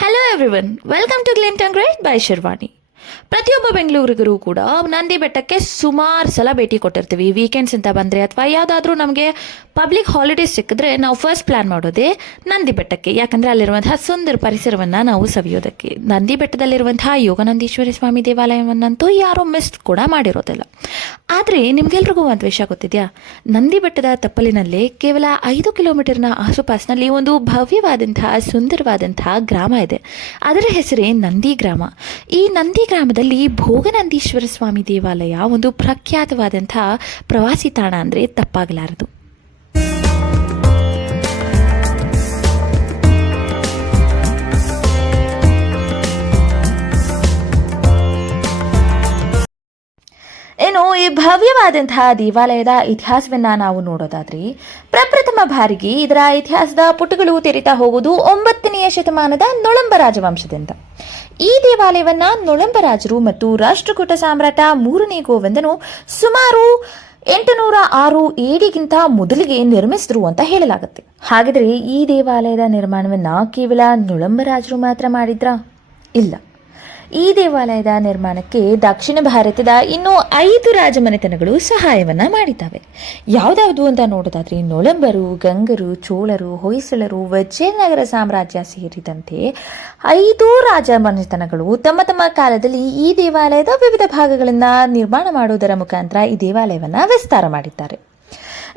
Hello everyone welcome to ಗ್ಲಿಂಟನ್ ಗ್ರೇಟ್ by ಶಿರ್ವಾಣಿ ಪ್ರತಿಯೊಬ್ಬ ಬೆಂಗಳೂರಿಗರು ಕೂಡ ನಂದಿ ಬೆಟ್ಟಕ್ಕೆ ಸುಮಾರು ಸಲ ಭೇಟಿ ಕೊಟ್ಟಿರ್ತೀವಿ. ವೀಕೆಂಡ್ಸ್ ಅಂತ ಬಂದರೆ ಅಥವಾ ಯಾವುದಾದ್ರೂ ನಮಗೆ ಪಬ್ಲಿಕ್ ಹಾಲಿಡೇಸ್ ಸಿಕ್ಕಿದ್ರೆ ನಾವು ಫಸ್ಟ್ ಪ್ಲ್ಯಾನ್ ಮಾಡೋದೇ ನಂದಿ ಬೆಟ್ಟಕ್ಕೆ. ಯಾಕಂದರೆ ಅಲ್ಲಿರುವಂತಹ ಸುಂದರ ಪರಿಸರವನ್ನು ನಾವು ಸವಿಯೋದಕ್ಕೆ. ನಂದಿ ಬೆಟ್ಟದಲ್ಲಿರುವಂತಹ ಯೋಗನಂದೀಶ್ವರಿ ಸ್ವಾಮಿ ದೇವಾಲಯವನ್ನಂತೂ ಯಾರೂ ಮಿಸ್ ಕೂಡ ಮಾಡಿರೋದಿಲ್ಲ. ಆದರೆ ನಿಮಗೆಲ್ರಿಗೂ ಒಂದು ವಿಷಯ ಗೊತ್ತಿದೆಯಾ? ನಂದಿ ಬೆಟ್ಟದ ತಪ್ಪಲಿನಲ್ಲೇ ಕೇವಲ ಐದು ಕಿಲೋಮೀಟರ್ನ ಆಸುಪಾಸಿನಲ್ಲಿ ಒಂದು ಭವ್ಯವಾದಂತಹ ಸುಂದರವಾದಂತಹ ಗ್ರಾಮ ಇದೆ. ಅದರ ಹೆಸರೇ ನಂದಿ ಗ್ರಾಮ. ಈ ನಂದಿ ಗ್ರಾಮದಲ್ಲಿ ಭೋಗನಂದೀಶ್ವರ ಸ್ವಾಮಿ ದೇವಾಲಯ ಒಂದು ಪ್ರಖ್ಯಾತವಾದಂತಹ ಪ್ರವಾಸಿ ತಾಣ ಅಂದರೆ ತಪ್ಪಾಗಲಾರದು. ಭವ್ಯವಾದಂತಹ ದೇವಾಲಯದ ಇತಿಹಾಸವನ್ನ ನಾವು ನೋಡೋದಾದ್ರೆ, ಪ್ರಪ್ರಥಮ ಬಾರಿಗೆ ಇದರ ಇತಿಹಾಸದ ಪುಟಗಳು ತೆರಿತಾ ಹೋಗುವುದು ಒಂಬತ್ತನೆಯ ಶತಮಾನದ ನೊಳಂಬ ರಾಜವಂಶದಿಂದ. ಈ ದೇವಾಲಯವನ್ನ ನೊಳಂಬ ರಾಜರು ಮತ್ತು ರಾಷ್ಟ್ರಕೂಟ ಸಾಮ್ರಾಟ ಮೂರನೇ ಗೋವಂದನು ಸುಮಾರು ಎಂಟುನೂರ ಆರು ಏಡಿಗಿಂತ ಮೊದಲಿಗೆ ನಿರ್ಮಿಸಿದ್ರು ಅಂತ ಹೇಳಲಾಗುತ್ತೆ. ಹಾಗಿದ್ರೆ ಈ ದೇವಾಲಯದ ನಿರ್ಮಾಣವನ್ನ ಕೇವಲ ನೊಳಂಬ ರಾಜರು ಮಾತ್ರ ಮಾಡಿದ್ರಾ? ಇಲ್ಲ. ಈ ದೇವಾಲಯದ ನಿರ್ಮಾಣಕ್ಕೆ ದಕ್ಷಿಣ ಭಾರತದ ಇನ್ನೂ ಐದು ರಾಜಮನೆತನಗಳು ಸಹಾಯವನ್ನ ಮಾಡಿದ್ದಾವೆ. ಯಾವ್ದಾವುದು ಅಂತ ನೋಡೋದಾದ್ರೆ ನೊಳಂಬರು, ಗಂಗರು, ಚೋಳರು, ಹೊಯ್ಸಳರು ವಿಜಯನಗರ ಸಾಮ್ರಾಜ್ಯ ಸೇರಿದಂತೆ ಐದು ರಾಜಮನೆತನಗಳು ತಮ್ಮ ತಮ್ಮ ಕಾಲದಲ್ಲಿ ಈ ದೇವಾಲಯದ ವಿವಿಧ ಭಾಗಗಳನ್ನು ನಿರ್ಮಾಣ ಮಾಡುವುದರ ಮುಖಾಂತರ ಈ ದೇವಾಲಯವನ್ನ ವಿಸ್ತಾರ ಮಾಡಿದ್ದಾರೆ.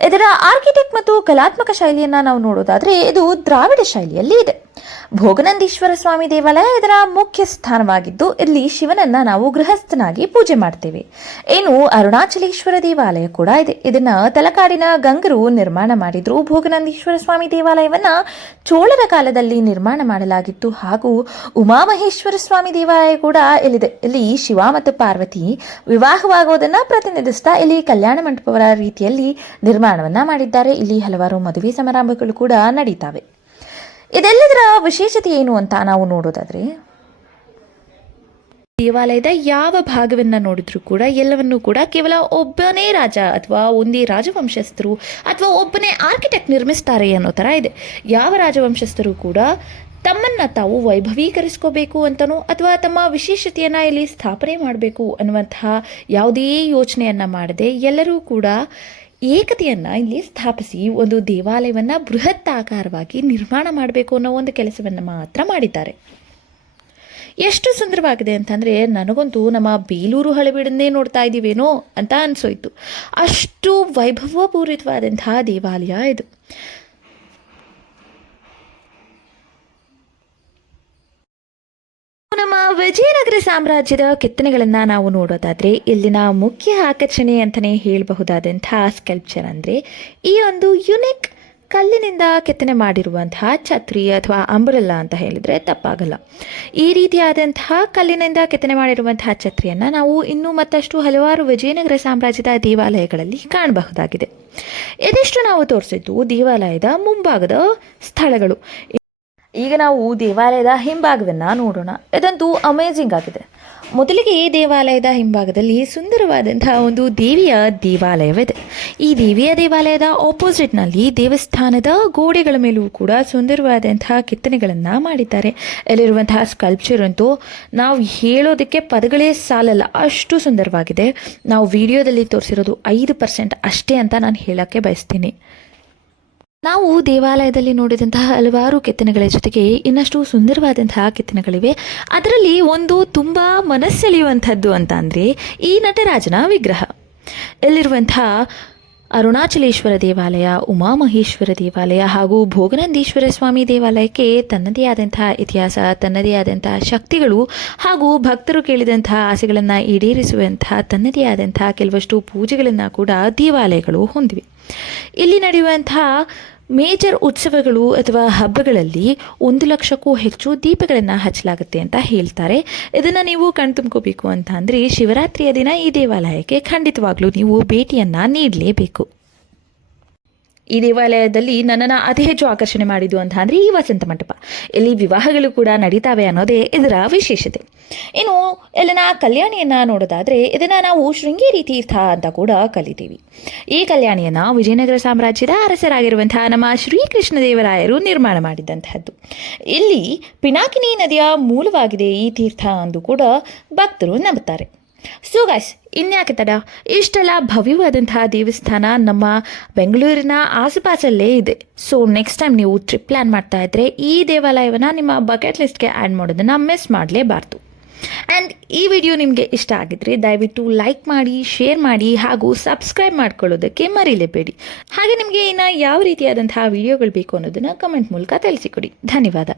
ಇದರ ಆರ್ಕಿಟೆಕ್ಟ್ ಮತ್ತು ಕಲಾತ್ಮಕ ಶೈಲಿಯನ್ನ ನಾವು ನೋಡೋದಾದ್ರೆ ಇದು ದ್ರಾವಿಡ ಶೈಲಿಯಲ್ಲಿ ಇದೆ. ಭೋಗನಂದೀಶ್ವರ ಸ್ವಾಮಿ ದೇವಾಲಯ ಇದರ ಮುಖ್ಯ ಸ್ಥಾನವಾಗಿದ್ದು, ಇಲ್ಲಿ ಶಿವನನ್ನ ನಾವು ಗೃಹಸ್ಥನಾಗಿ ಪೂಜೆ ಮಾಡ್ತೇವೆ. ಏನು ಅರುಣಾಚಲೇಶ್ವರ ದೇವಾಲಯ ಕೂಡ ಇದೆ. ಇದನ್ನ ತಲಕಾಡಿನ ಗಂಗರು ನಿರ್ಮಾಣ ಮಾಡಿದ್ರು. ಭೋಗನಂದೀಶ್ವರ ಸ್ವಾಮಿ ದೇವಾಲಯವನ್ನ ಚೋಳರ ಕಾಲದಲ್ಲಿ ನಿರ್ಮಾಣ ಮಾಡಲಾಗಿತ್ತು. ಹಾಗೂ ಉಮಾಮಹೇಶ್ವರ ಸ್ವಾಮಿ ದೇವಾಲಯ ಕೂಡ ಇಲ್ಲಿದೆ. ಇಲ್ಲಿ ಶಿವ ಮತ್ತು ಪಾರ್ವತಿ ವಿವಾಹವಾಗುವುದನ್ನ ಪ್ರತಿನಿಧಿಸ್ತಾ ಇಲ್ಲಿ ಕಲ್ಯಾಣ ಮಂಟಪವರ ರೀತಿಯಲ್ಲಿ ನಿರ್ಮಾಣವನ್ನ ಮಾಡಿದ್ದಾರೆ. ಇಲ್ಲಿ ಹಲವಾರು ಮದುವೆ ಸಮಾರಂಭಗಳು ಕೂಡ ನಡೀತಾವೆ. ಇದೆಲ್ಲದರ ವಿಶೇಷತೆ ಏನು ಅಂತ ನಾವು ನೋಡೋದಾದ್ರೆ? ದೇವಾಲಯದ ಯಾವ ಭಾಗವನ್ನು ನೋಡಿದ್ರೂ ಕೂಡ ಎಲ್ಲವನ್ನೂ ಕೂಡ ಕೇವಲ ಒಬ್ಬನೇ ರಾಜ ಅಥವಾ ಒಂದೇ ರಾಜವಂಶಸ್ಥರು ಅಥವಾ ಒಬ್ಬನೇ ಆರ್ಕಿಟೆಕ್ಟ್ ನಿರ್ಮಿಸ್ತಾರೆ ಅನ್ನೋ ಥರ ಇದೆ. ಯಾವ ರಾಜವಂಶಸ್ಥರು ಕೂಡ ತಮ್ಮನ್ನು ತಾವು ವೈಭವೀಕರಿಸ್ಕೋಬೇಕು ಅಂತನೋ ಅಥವಾ ತಮ್ಮ ವಿಶೇಷತೆಯನ್ನು ಇಲ್ಲಿ ಸ್ಥಾಪನೆ ಮಾಡಬೇಕು ಅನ್ನುವಂತಹ ಯಾವುದೇ ಯೋಚನೆಯನ್ನು ಮಾಡದೆ ಎಲ್ಲರೂ ಕೂಡ ಏಕತೆಯನ್ನ ಇಲ್ಲಿ ಸ್ಥಾಪಿಸಿ, ಒಂದು ದೇವಾಲಯವನ್ನ ಬೃಹತ್ ಆಕಾರವಾಗಿ ನಿರ್ಮಾಣ ಮಾಡಬೇಕು ಅನ್ನೋ ಒಂದು ಕೆಲಸವನ್ನು ಮಾತ್ರ ಮಾಡಿದ್ದಾರೆ. ಎಷ್ಟು ಸುಂದರವಾಗಿದೆ ಅಂತಂದರೆ, ನನಗಂತೂ ನಮ್ಮ ಬೇಲೂರು ಹಳೆಬೀಡನ್ನೇ ನೋಡ್ತಾ ಇದ್ದೀವೇನೋ ಅಂತ ಅನಿಸೋಯ್ತು. ಅಷ್ಟು ವೈಭವಪೂರಿತವಾದಂತಹ ದೇವಾಲಯ ಇದು. ವಿಜಯನಗರ ಸಾಮ್ರಾಜ್ಯದ ಕೆತ್ತನೆಗಳನ್ನು ನಾವು ನೋಡೋದಾದ್ರೆ ಇಲ್ಲಿನ ಮುಖ್ಯ ಆಕರ್ಷಣೆ ಅಂತಲೇ ಹೇಳಬಹುದಾದಂತಹ ಸ್ಕಲ್ಪ್ಚರ್ ಅಂದರೆ ಈ ಒಂದು ಯುನಿಕ್ ಕಲ್ಲಿನಿಂದ ಕೆತ್ತನೆ ಮಾಡಿರುವಂತಹ ಛತ್ರಿ ಅಥವಾ ಅಂಬ್ರೆಲ್ಲ ಅಂತ ಹೇಳಿದರೆ ತಪ್ಪಾಗಲ್ಲ. ಈ ರೀತಿಯಾದಂತಹ ಕಲ್ಲಿನಿಂದ ಕೆತ್ತನೆ ಮಾಡಿರುವಂತಹ ಛತ್ರಿಯನ್ನು ನಾವು ಇನ್ನೂ ಮತ್ತಷ್ಟು ಹಲವಾರು ವಿಜಯನಗರ ಸಾಮ್ರಾಜ್ಯದ ದೇವಾಲಯಗಳಲ್ಲಿ ಕಾಣಬಹುದಾಗಿದೆ. ಇದಿಷ್ಟು ನಾವು ತೋರಿಸಿದ್ದು ದೇವಾಲಯದ ಮುಂಭಾಗದ ಸ್ಥಳಗಳು. ಈಗ ನಾವು ದೇವಾಲಯದ ಹಿಂಭಾಗವನ್ನು ನೋಡೋಣ. ಇದಂತೂ ಅಮೇಜಿಂಗ್ ಆಗಿದೆ. ಮೊದಲಿಗೆ ಈ ದೇವಾಲಯದ ಹಿಂಭಾಗದಲ್ಲಿ ಸುಂದರವಾದಂತಹ ಒಂದು ದೇವಿಯ ದೇವಾಲಯವಿದೆ. ಈ ದೇವಿಯ ದೇವಾಲಯದ ಆಪೋಸಿಟ್ನಲ್ಲಿ ದೇವಸ್ಥಾನದ ಗೋಡೆಗಳ ಮೇಲೂ ಕೂಡ ಸುಂದರವಾದಂತಹ ಕೆತ್ತನೆಗಳನ್ನು ಮಾಡಿದ್ದಾರೆ. ಇಲ್ಲಿರುವಂತಹ ಸ್ಕಲ್ಪ್ಚರ್ ಅಂತೂ ನಾವು ಹೇಳೋದಕ್ಕೆ ಪದಗಳೇ ಸಾಲಲ್ಲ, ಅಷ್ಟು ಸುಂದರವಾಗಿದೆ. ನಾವು ವಿಡಿಯೋದಲ್ಲಿ ತೋರಿಸಿರೋದು ಐದು ಪರ್ಸೆಂಟ್ ಅಷ್ಟೇ ಅಂತ ನಾನು ಹೇಳೋಕ್ಕೆ ಬಯಸ್ತೀನಿ. ನಾವು ದೇವಾಲಯದಲ್ಲಿ ನೋಡಿದಂತಹ ಹಲವಾರು ಕೆತ್ತನೆಗಳ ಜೊತೆಗೆ ಇನ್ನಷ್ಟು ಸುಂದರವಾದಂತಹ ಕೆತ್ತನೆಗಳಿವೆ. ಅದರಲ್ಲಿ ಒಂದು ತುಂಬ ಮನಸ್ಸೆಳೆಯುವಂಥದ್ದು ಅಂತ ಅಂದರೆ ಈ ನಟರಾಜನ ವಿಗ್ರಹ. ಇಲ್ಲಿರುವಂತಹ ಅರುಣಾಚಲೇಶ್ವರ ದೇವಾಲಯ, ಉಮಾಮಹೇಶ್ವರ ದೇವಾಲಯ ಹಾಗೂ ಭೋಗನಂದೀಶ್ವರ ಸ್ವಾಮಿ ದೇವಾಲಯಕ್ಕೆ ತನ್ನದೇ ಆದಂತಹ ಇತಿಹಾಸ, ತನ್ನದೇ ಆದಂತಹ ಶಕ್ತಿಗಳು ಹಾಗೂ ಭಕ್ತರು ಕೇಳಿದಂತಹ ಆಸೆಗಳನ್ನು ಈಡೇರಿಸುವಂತಹ, ತನ್ನದೇ ಆದಂತಹ ಕೆಲವಷ್ಟು ಪೂಜೆಗಳನ್ನು ಕೂಡ ದೇವಾಲಯಗಳು ಹೊಂದಿವೆ. ಇಲ್ಲಿ ನಡೆಯುವಂತಹ ಮೇಜರ್ ಉತ್ಸವಗಳು ಅಥವಾ ಹಬ್ಬಗಳಲ್ಲಿ ಒಂದು ಲಕ್ಷಕ್ಕೂ ಹೆಚ್ಚು ದೀಪಗಳನ್ನು ಹಚ್ಚಲಾಗುತ್ತೆ ಅಂತ ಹೇಳ್ತಾರೆ. ಇದನ್ನು ನೀವು ಕಣ್ತುಂಬ್ಕೋಬೇಕು ಅಂತ ಅಂದರೆ ಶಿವರಾತ್ರಿಯ ದಿನ ಈ ದೇವಾಲಯಕ್ಕೆ ಖಂಡಿತವಾಗ್ಲೂ ನೀವು ಭೇಟಿಯನ್ನು ನೀಡಲೇಬೇಕು. ಈ ದೇವಾಲಯದಲ್ಲಿ ನನ್ನನ್ನು ಅತಿ ಹೆಚ್ಚು ಆಕರ್ಷಣೆ ಮಾಡಿದ್ದು ಅಂತ ಅಂದರೆ ಈ ವಸಂತ ಮಂಟಪ. ಇಲ್ಲಿ ವಿವಾಹಗಳು ಕೂಡ ನಡೀತಾವೆ ಅನ್ನೋದೇ ಇದರ ವಿಶೇಷತೆ. ಇನ್ನು ಇಲ್ಲಿನ ಕಲ್ಯಾಣಿಯನ್ನು ನೋಡೋದಾದರೆ ಇದನ್ನು ನಾವು ಶೃಂಗೇರಿ ತೀರ್ಥ ಅಂತ ಕೂಡ ಕಲಿತೀವಿ. ಈ ಕಲ್ಯಾಣಿಯನ್ನು ವಿಜಯನಗರ ಸಾಮ್ರಾಜ್ಯದ ಅರಸರಾಗಿರುವಂತಹ ನಮ್ಮ ಶ್ರೀಕೃಷ್ಣ ದೇವರಾಯರು ನಿರ್ಮಾಣ ಮಾಡಿದಂತಹದ್ದು. ಇಲ್ಲಿ ಪಿನಾಕಿನಿ ನದಿಯ ಮೂಲವಾಗಿದೆ ಈ ತೀರ್ಥ ಅಂದು ಕೂಡ ಭಕ್ತರು ನಂಬುತ್ತಾರೆ. ಸೊ ಗೈಸ್ ಇನ್ಯಾಕೆ ತಡ? ಇಷ್ಟೆಲ್ಲ ಭವ್ಯವಾದಂತಹ ದೇವಸ್ಥಾನ ನಮ್ಮ ಬೆಂಗಳೂರಿನ ಆಸುಪಾಸಲ್ಲೇ ಇದೆ. ಸೊ ನೆಕ್ಸ್ಟ್ ಟೈಮ್ ನೀವು ಟ್ರಿಪ್ ಪ್ಲ್ಯಾನ್ ಮಾಡ್ತಾ ಇದ್ದರೆ ಈ ದೇವಾಲಯವನ್ನು ನಿಮ್ಮ ಬಕೆಟ್ ಲಿಸ್ಟ್ಗೆ ಆ್ಯಡ್ ಮಾಡೋದನ್ನು ಮಿಸ್ ಮಾಡಲೇಬಾರ್ದು. ಆ್ಯಂಡ್ ಈ ವಿಡಿಯೋ ನಿಮಗೆ ಇಷ್ಟ ಆಗಿದ್ರೆ ದಯವಿಟ್ಟು ಲೈಕ್ ಮಾಡಿ ಶೇರ್ ಮಾಡಿ ಹಾಗೂ ಸಬ್ಸ್ಕ್ರೈಬ್ ಮಾಡ್ಕೊಳ್ಳೋದಕ್ಕೆ ಮರೀಲೇಬೇಡಿ. ಹಾಗೆ ನಿಮಗೆ ಇನ್ನು ಯಾವ ರೀತಿಯಾದಂತಹ ವಿಡಿಯೋಗಳು ಬೇಕು ಅನ್ನೋದನ್ನು ಕಮೆಂಟ್ ಮೂಲಕ ತಿಳಿಸಿಕೊಡಿ. ಧನ್ಯವಾದ.